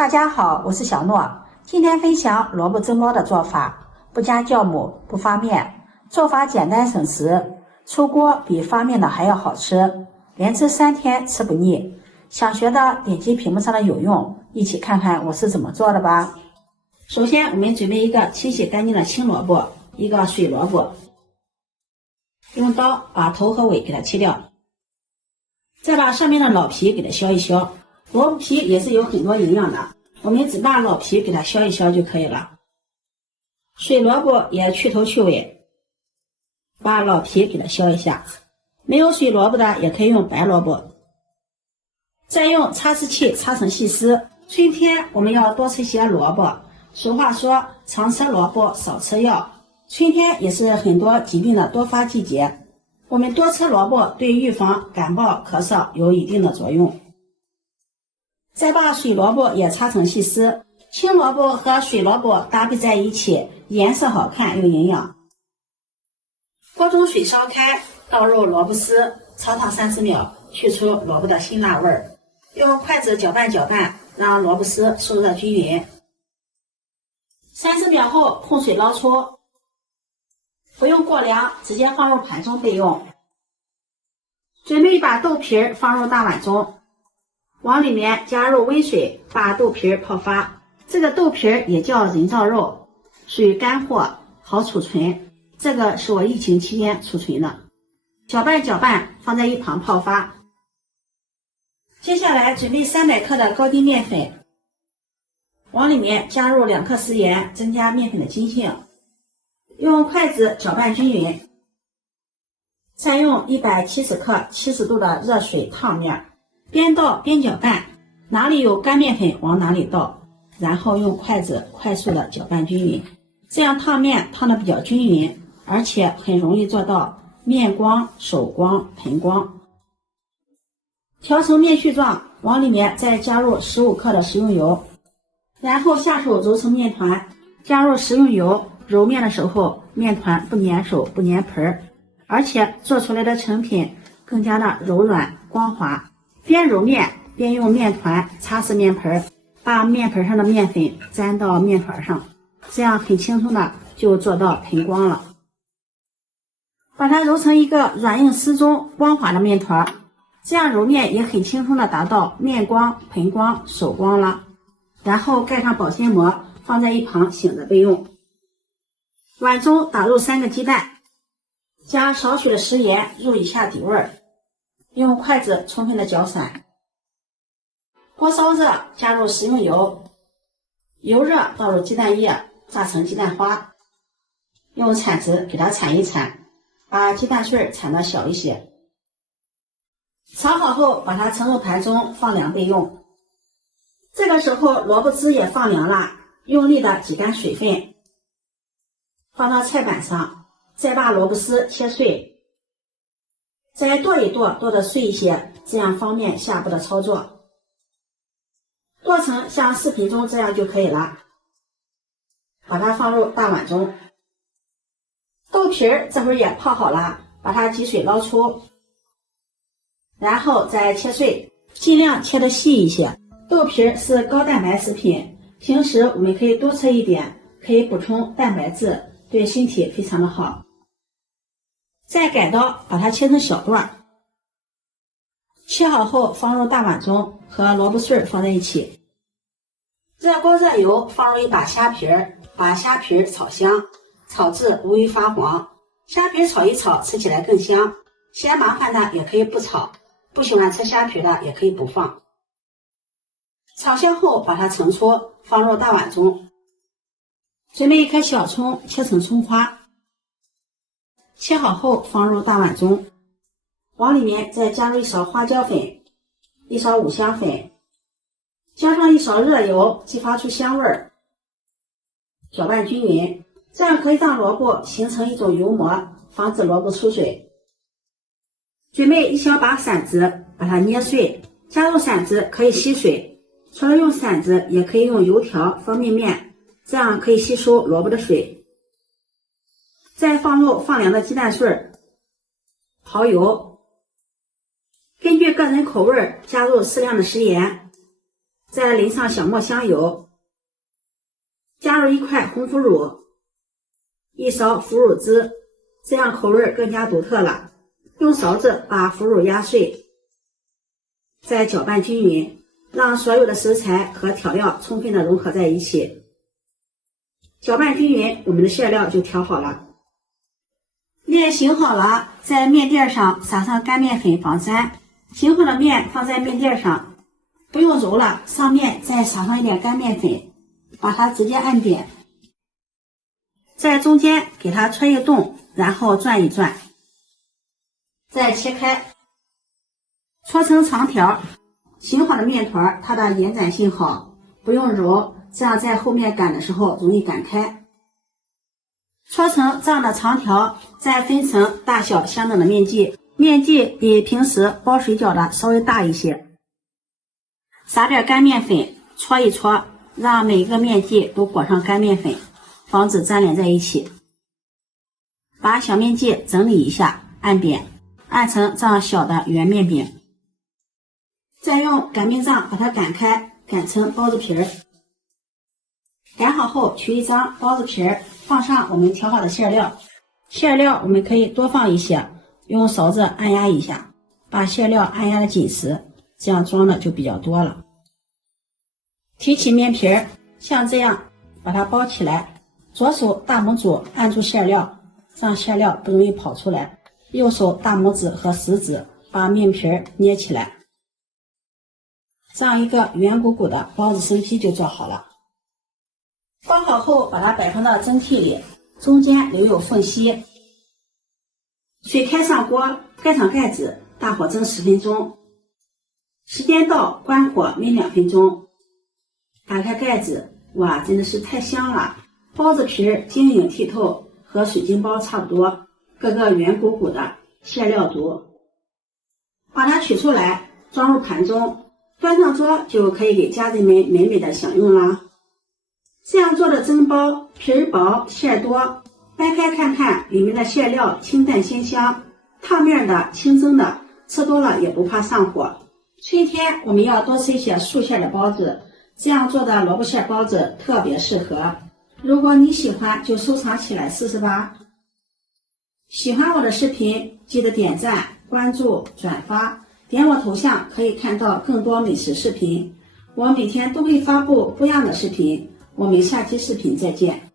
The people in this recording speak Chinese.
大家好，我是小諾，今天分享蘿蔔蒸包的做法，不加酵母，不发面，做法簡單省時，出鍋比发面的還要好吃，連吃3天吃不膩。想學的點擊屏幕上的有用，一起看看我是怎麼做的吧。首先我們準備一個清洗乾淨的青蘿蔔，一個水蘿蔔，用刀把頭和尾給它切掉，再把上面的老皮給它削一削。蘿蔔皮也是有很多營養的，我們只把老皮給它削一削就可以了。水蘿蔔也去頭去尾，把老皮給它削一下。沒有水蘿蔔的也可以用白蘿蔔。再用擦絲器擦成細絲。春天我們要多吃些蘿蔔，俗話說常吃蘿蔔少吃藥，春天也是很多疾病的多發季節，我們多吃蘿蔔對預防感冒咳嗽有一定的作用。再把水蘿蔔也擦成細絲，青蘿蔔和水萝卜搭配在一起，顏色好看又營養。鍋中水燒開，倒入蘿蔔絲，炒燙30秒，去除蘿蔔的辛辣味兒。用筷子攪拌攪拌，讓蘿蔔絲受熱均勻。30秒後控水撈出，不用過涼，直接放入盤中備用。準備把豆皮放入大碗中，往裡面加入溫水，把豆皮泡發。這個豆皮也叫人造肉，屬於乾貨，好儲存。這個是我疫情期間儲存的。攪拌攪拌，放在一旁泡發。接下來準備300克的高筋麵粉，往裡面加入2克食鹽，增加麵粉的筋性。用筷子攪拌均勻。再用170克70度的熱水燙面。邊倒邊攪拌，哪裡有乾麵粉往哪裡倒，然後用筷子快速的攪拌均勻，這樣燙面燙的比較均勻，而且很容易做到面光、手光、盆光。調成面絮狀，往裡面再加入15克的食用油，然後下手揉成面團。加入食用油，揉面的时候面團不粘手不粘盆，而且做出來的成品更加的柔軟光滑。邊揉面邊用面團擦拭面盆，把面盆上的面粉沾到面团上，這樣很輕鬆的就做到盆光了。把它揉成一個軟硬適中光滑的面團，這樣揉面也很輕鬆的達到面光、盆光、手光了。然後蓋上保鮮膜，放在一旁醒着備用。碗中打入3個雞蛋，加少許的食鹽入一下底味，用筷子充分的攪散。鍋燒熱，加入食用油，油熱倒入雞蛋液，炸成雞蛋花。用鏟子給它鏟一鏟，把雞蛋碎鏟得小一些。炒好後，把它盛入盤中放涼備用。這個時候蘿蔔汁也放涼了，用力的擠乾水分，放到菜板上，再把蘿蔔絲切碎，再剁一剁，剁得碎一些，這樣方便下步的操作。剁成像視頻中這樣就可以了。把它放入大碗中。豆皮這會兒也泡好了，把它擠水撈出，然後再切碎，盡量切得細一些。豆皮是高蛋白食品，平時我們可以多吃一點，可以補充蛋白質，對身體非常的好。再改刀把它切成小段，切好後放入大碗中，和蘿蔔碎放在一起。熱鍋熱油，放入一把蝦皮，把蝦皮炒香，炒至微微發黃。蝦皮炒一炒，吃起來更香。嫌麻煩的也可以不炒，不喜歡吃蝦皮的也可以不放。炒香後把它盛出，放入大碗中。準備1顆小蔥，切成蔥花。切好後放入大碗中，往裡面再加入1勺花椒粉，1勺五香粉，加上1勺熱油，激發出香味兒。攪拌均勻，這樣可以讓蘿蔔形成一種油膜，防止蘿蔔出水。準備1小把馓子，把它捏碎，加入馓子可以吸水，除了用馓子也可以用油条、方便面，這樣可以吸收蘿蔔的水。再放入放涼的雞蛋碎，蠔油，根據個人口味加入適量的食鹽，再淋上小磨香油，加入1塊紅腐乳，1勺腐乳汁，这樣口味更加独特了。用勺子把腐乳压碎，再攪拌均匀，讓所有的食材和調料充分的融合在一起。攪拌均匀，我們的餡料就調好了。面醒好了，在面墊上撒上乾麵粉防粘。醒好的面放在面墊上，不用揉了，上面再撒上一點乾麵粉，把它直接按扁，在中間給它戳一個洞，然後轉一轉，再切開，搓成長條。醒好的面團它的延展性好，不用揉，這樣在後面擀的時候容易擀開。搓成這樣的長條，再分成大小相等的面劑，面劑比平時包水餃的稍微大一些。撒點乾麵粉，搓一搓，讓每一個面劑都裹上乾麵粉，防止粘連在一起。把小面劑整理一下，按扁，按成這樣小的圓面餅。再用擀面杖把它擀開，擀成包子皮兒。擀好後，取一張包子皮兒，放上我們調好的餡料。餡料我們可以多放一些，用勺子按壓一下，把餡料按壓的緊實，這樣裝的就比較多了。提起面皮兒，像這樣把它包起來，左手大拇指按住餡料，這樣餡料不容易跑出來。右手大拇指和食指把面皮兒捏起來，這樣一個圓鼓鼓的包子生坯就做好了。包好後，把它擺放到蒸屉裡，中間留有縫隙。水開上鍋，蓋上蓋子，大火蒸10分鐘。時間到，關火燜2分鐘。打開蓋子，哇，真的是太香了！包子皮兒晶瑩剔透，和水晶包差不多，個個圓鼓鼓的，餡料足。把它取出來，裝入盤中，端上桌就可以給家人們美美的享用啦。這樣做的蒸包，皮兒薄餡多，掰開看看，裡面的餡料清淡鮮香，燙面的清蒸的，吃多了也不怕上火。春天我們要多吃一些素餡的包子，這樣做的蘿蔔餡包子特別適合。如果你喜歡，就收藏起來試試吧。喜歡我的視頻，記得點讚、關注、轉發，點我頭像可以看到更多美食視頻。我每天都會發布不一樣的視頻。我們下期視頻再見。